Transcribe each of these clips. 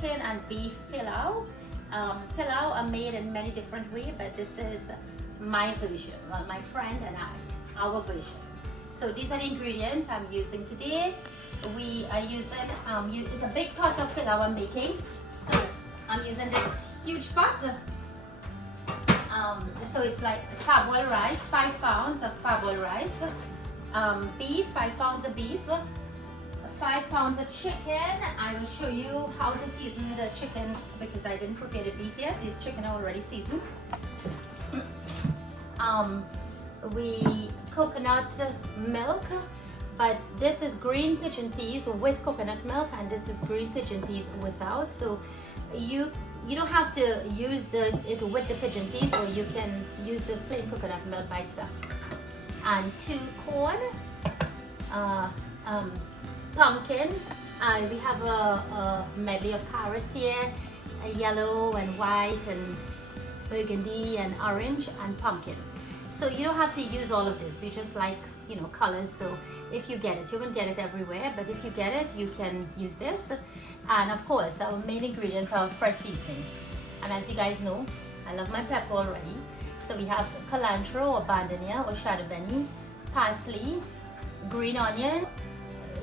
chicken and beef pilau. Pilau are made in many different ways, but this is my version, well, my friend and our version. So these are the ingredients I'm using today. We are using, it's a big pot of pilau I'm making. So I'm using this huge pot. So it's like parboiled rice, 5 pounds of parboiled rice. Beef, 5 pounds of beef. 5 pounds of chicken. I will show you how to season the chicken because I didn't prepare the beef yet. This chicken are already seasoned. Coconut milk, but this is green pigeon peas with coconut milk, and this is green pigeon peas without. So you don't have to use it with the pigeon peas, or you can use the plain coconut milk by itself. And 2 corn, pumpkin. We have a medley of carrots here, yellow and white and burgundy and orange and pumpkin. So you don't have to use all of this. We just like, you know, colors. So if you get it, you won't get it everywhere, but if you get it, you can use this. And of course, our main ingredients are fresh seasoning. And as you guys know, I love my pepper already. So we have cilantro or bandania or shadabeni, parsley, green onion,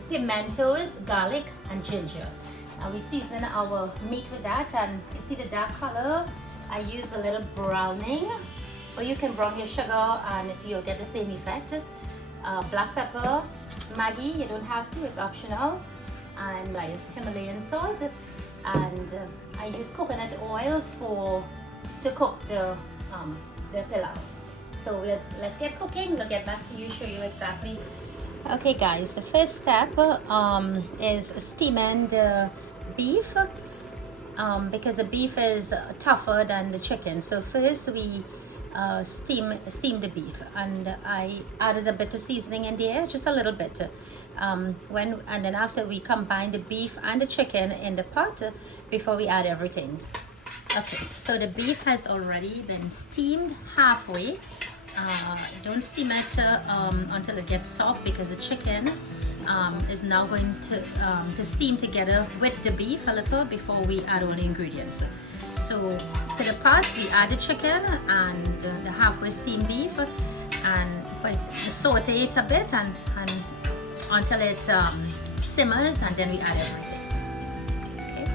pimentos, garlic, and ginger. And we season our meat with that. And you see the dark color? I use a little browning, or you can brown your sugar and you'll get the same effect. Black pepper, Maggie, you don't have to, it's optional. And I use Himalayan salt, and I use coconut oil to cook the pilau. So let's get cooking. We'll get back to you, show you exactly. Okay guys, the first step is steaming the beef, because the beef is tougher than the chicken. So first we steam the beef, and I added a bit of seasoning in there, just a little bit. And then after we combine the beef and the chicken in the pot before we add everything. Okay, so the beef has already been steamed halfway. Don't steam it until it gets soft, because the chicken is now going to steam together with the beef a little before we add all the ingredients. So to the pot we add the chicken and the halfway steamed beef, and saute it a bit and until it simmers, and then we add everything. Okay,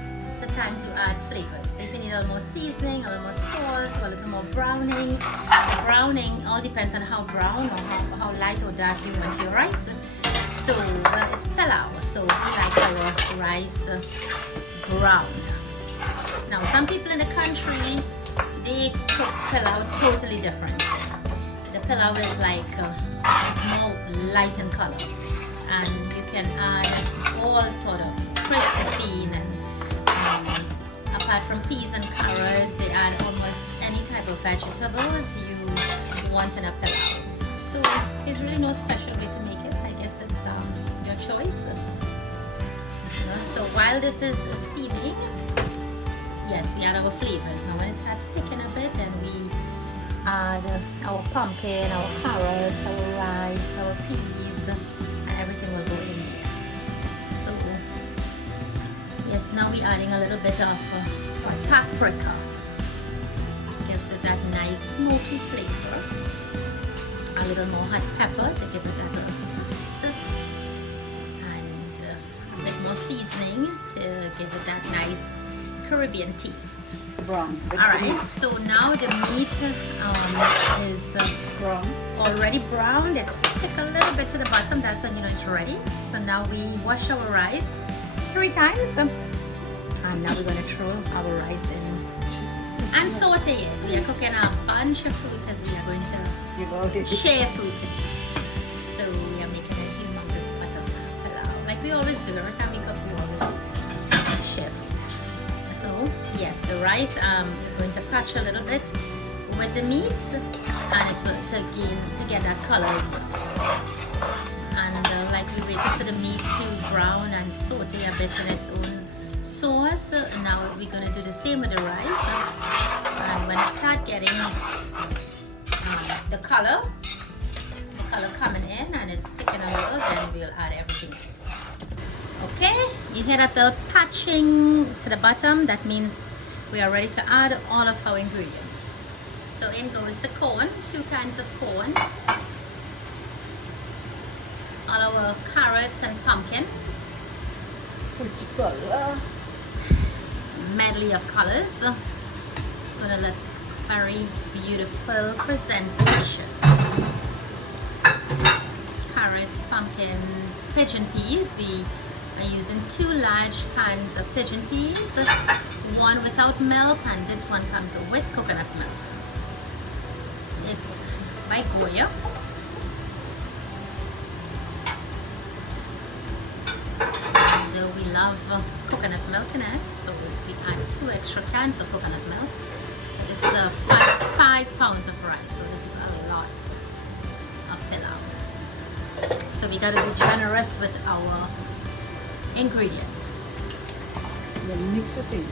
the time to add flavors. If you need a little more seasoning, a little more salt, or a little more browning. Browning all depends on how brown or how light or dark you want your rice. So well, it's pilau, so we like our rice brown. Now some people in the country, they cook pilau totally different. The pilau is like it's more light in color, and you can add all sort of crispy, and apart from peas and carrots, they add almost any type of vegetables you want in a pilau. So there's really no special way to make it. I guess it's your choice. You know, so while this is steaming, yes, we add our flavors. Now when it starts sticking a bit, then we add our pumpkin, our carrots, our rice, our peas, and everything will go in there. So yes, now we're adding a little bit of paprika. Gives it that nice smoky flavor. A little more hot pepper to give it that little spice, and a bit more seasoning to give it that nice Caribbean taste. Brown. Alright, so now the meat is brown. already browned. It's stick a little bit to the bottom, that's when you know it's ready. So now we wash our rice 3 times, and now we're going to throw our rice in and saute it. We are cooking a bunch of food because we are going to share food today. So we are making a humongous pot of pilau, like we always do. Every time we cook, we always share food. So yes, the rice is going to patch a little bit with the meat, and it will to get that color as well. And like we waited for the meat to brown and saute a bit in its own sauce, now we're going to do the same with the rice. And when it starts getting the color coming in and it's sticking a little, then we'll add everything else. Okay, You hear that little patching to the bottom? That means we are ready to add all of our ingredients. So in goes the corn, 2 kinds of corn, all our carrots and pumpkins, Pretty color. medley of colors. It's gonna look very beautiful presentation. Carrots, pumpkin, pigeon peas. We are using 2 large cans of pigeon peas, one without milk and this one comes with coconut milk. It's by Goya. And we love coconut milk in it, so we add 2 extra cans of coconut milk. This is 5 pounds of rice, so this is a lot of pilau. So we gotta be generous with our ingredients. Then mix it in.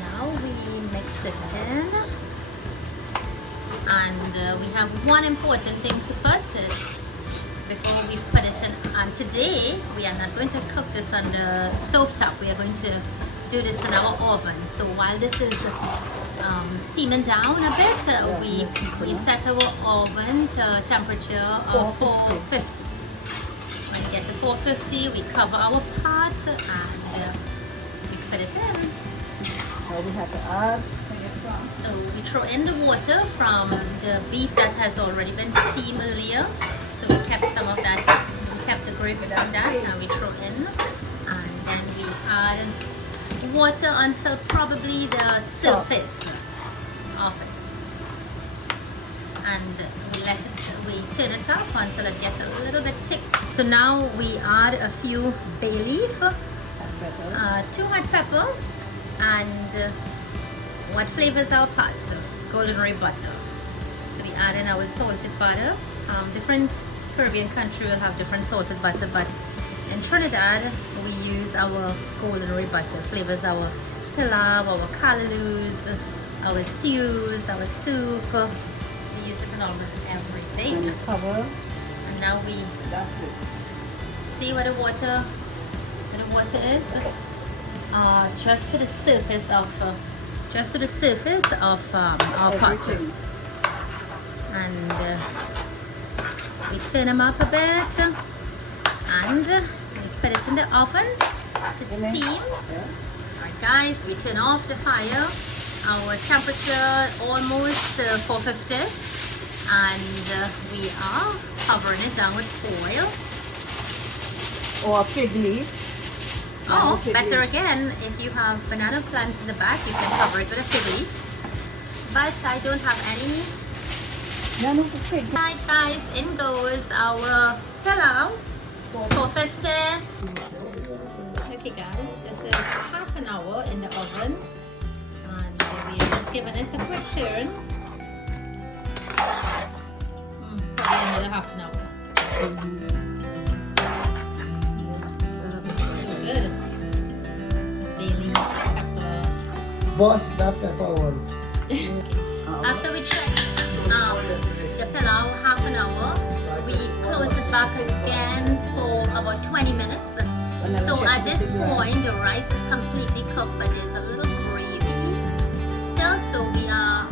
Now we mix it in, and we have one important thing to put is before we put it in. And today we are not going to cook this on the stove top. We are going to do this in our oven. So while this is steaming down a bit, we set our oven to a temperature of 450. When we get to 450, we cover our pot and we put it in. Now we have to add. So we throw in the water from the beef that has already been steamed earlier. So we kept some of that, we kept the gravy from that, and we throw in, and then we add water until probably the surface of it, and we turn it up until it gets a little bit thick. So now we add a few bay leaf, 2 hot pepper, and what flavors our pot? Golden ray butter. So we add in our salted butter. Different Caribbean country will have different salted butter, but in Trinidad we use our golden ray butter. Flavors our pilau, our callalus, our stews, our soup. We use it in almost everything. And cover. And now That's it. see where the water is. Just to the surface of our pot. And we turn them up a bit, and we put it in the oven to steam. Alright guys, we turn off the fire. Our temperature almost 450, and we are covering it down with foil. Or a fig leaf. Oh, better again, if you have banana plants in the back, you can cover it with a fig leaf. But I don't have any. None of the fig. Right guys, in goes our pilau, 450. Okay guys, this is half an hour in the oven, and we are just giving it a quick turn. Yes. Probably another half an hour. So good. Bay leaf, pepper. Boss, that pepper one. After we check the pilau half an hour, we close it back again for about 20 minutes. So at this point the rice is completely cooked, but there's a little gravy still, so we are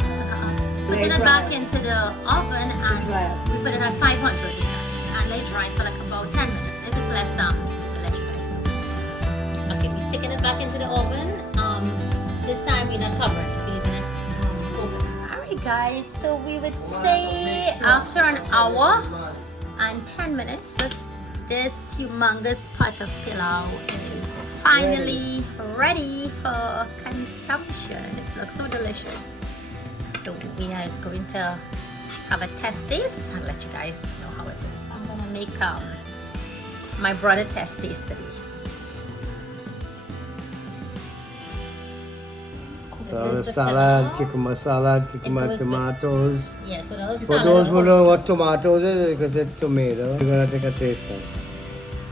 putting it back into the oven, and we put it at 500 and let it dry for like about 10 minutes. If it's less, I'll let you guys know. Okay, we're sticking it back into the oven. This time we're not covering it, we're leaving it open. Alright guys, so we would say after an hour and 10 minutes, this humongous pot of pilau is finally ready for consumption. It looks so delicious. So we are going to have a test taste and let you guys know how it is. I'm gonna make my brother test taste today. Salad, cucumber salad, cucumber tomatoes. Yeah, so that was For those who know what tomatoes is, because it's tomato, we're gonna take a taste of.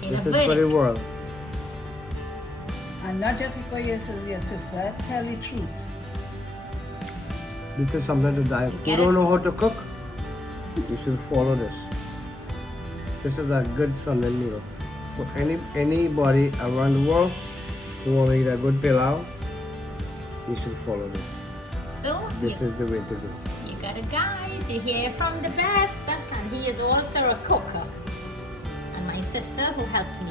This is for the world. And not just because your sister, tell the truth. This is something to die. If you don't know how to cook, you should follow this. This is a good Sunday meal. For anybody around the world, who want to eat a good pilau, you should follow this. So This is the way to do. you got it, guys. You hear from the best, and he is also a cook. And my sister who helped me.